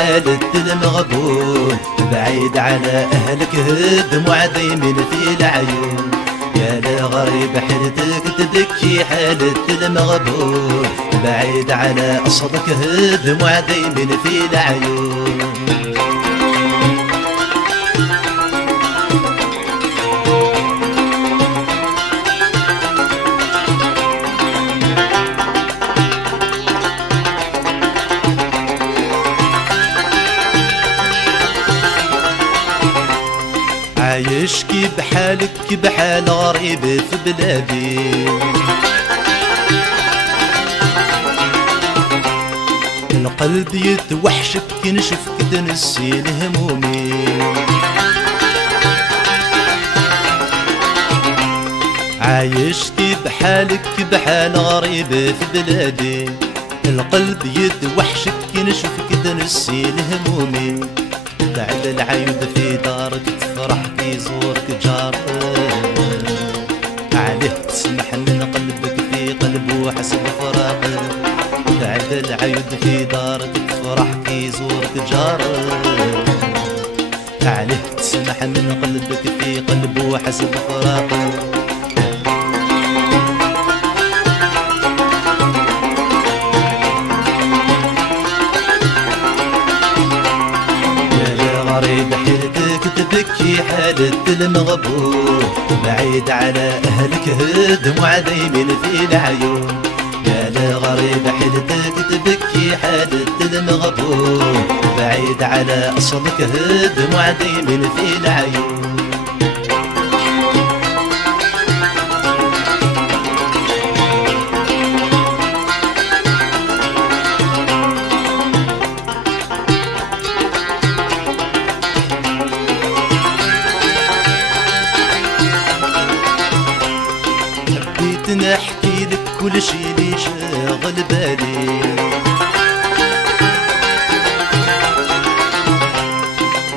حالة المغبون، بعيد على أهلك دموع دايمين في العيون. يا لغريب حيلتك تبكي حالة المغبون، بعيد على أصلك دموع دايمين في العيون. عايشكي بحالك بحال غريب في بلادي، القلب يتوحشك كي نشوفك تنسي الهمومي. عايشكي بحالك بحال غريب في بلادي، القلب يتوحشك كي نشوفك تنسي الهمومي. بعد العيود في دارك تفرح كي يزورك جارك، عليه تسمح من قلبك في قلبه حسب فراقك. بعد العيود في دارك تفرح كي يزورك جارك، عليه تسمح من قلبك في قلبه حسب فراقك. غريب حيلتك تبكي حالة المغبون، بعيد على أهلك دموع دايمين في العيون. يا لغريب حيلتك تبكي حالة المغبون، بعيد على أصلك دموع دايمين في العيون. نحكي لك كل شي لي شاغل بالي،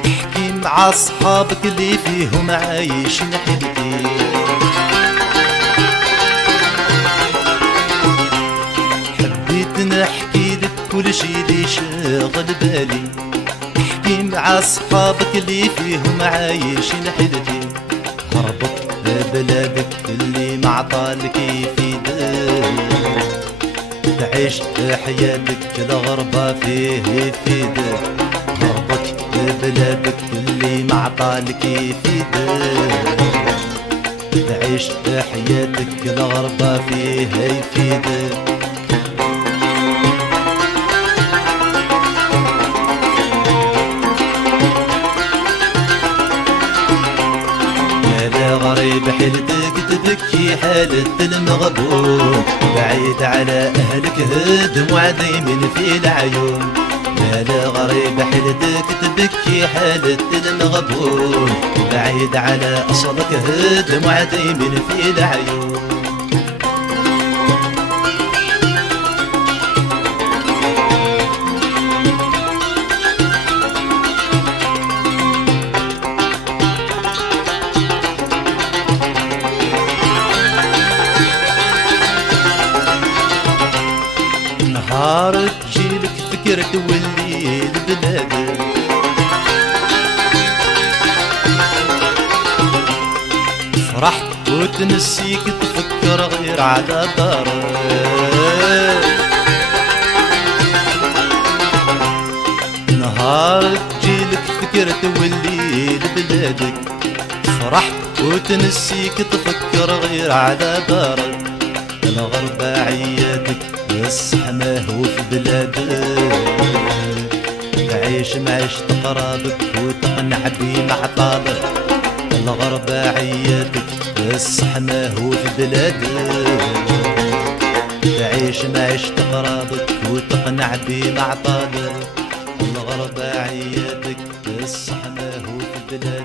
احكي مع صحابك اللي فيهم عايشين حيلتي. حبيت نحكي لك كل شي لي شاغل بالي، احكي مع صحابك اللي فيهم عايشين حيلتي. هربط بلادك اللي معطالك يفيدك، تعيش حياتك الغربة فيه يفيدك. هربط بلادك اللي معطالك يفيدك، تعيش حياتك الغربة فيه يفيدك. غريب حيلتك تبكي حالة المغبون، بعيد على أهلك دموع دايمين في العيون. يا لغريب حيلتك تبكي حالة المغبون، بعيد على أصلك دموع دايمين في العيون. نهار تجيلك فكرة والليل بلادك، فرحت وتنسيك تفكر غير على دارك. نهار تجيلك فكرة والليل بلادك، فرحت وتنسيك تفكر غير على دارك. الغربة عياتك بس حماه في بلادك، تعيش معيشة قرابك وتقنع بمعطالك. الغربة عياتك بس حماه في بلادك، تعيش معيشة قرابك وتقنع بمعطالك. الغربة عياتك بس حماه في بلادك.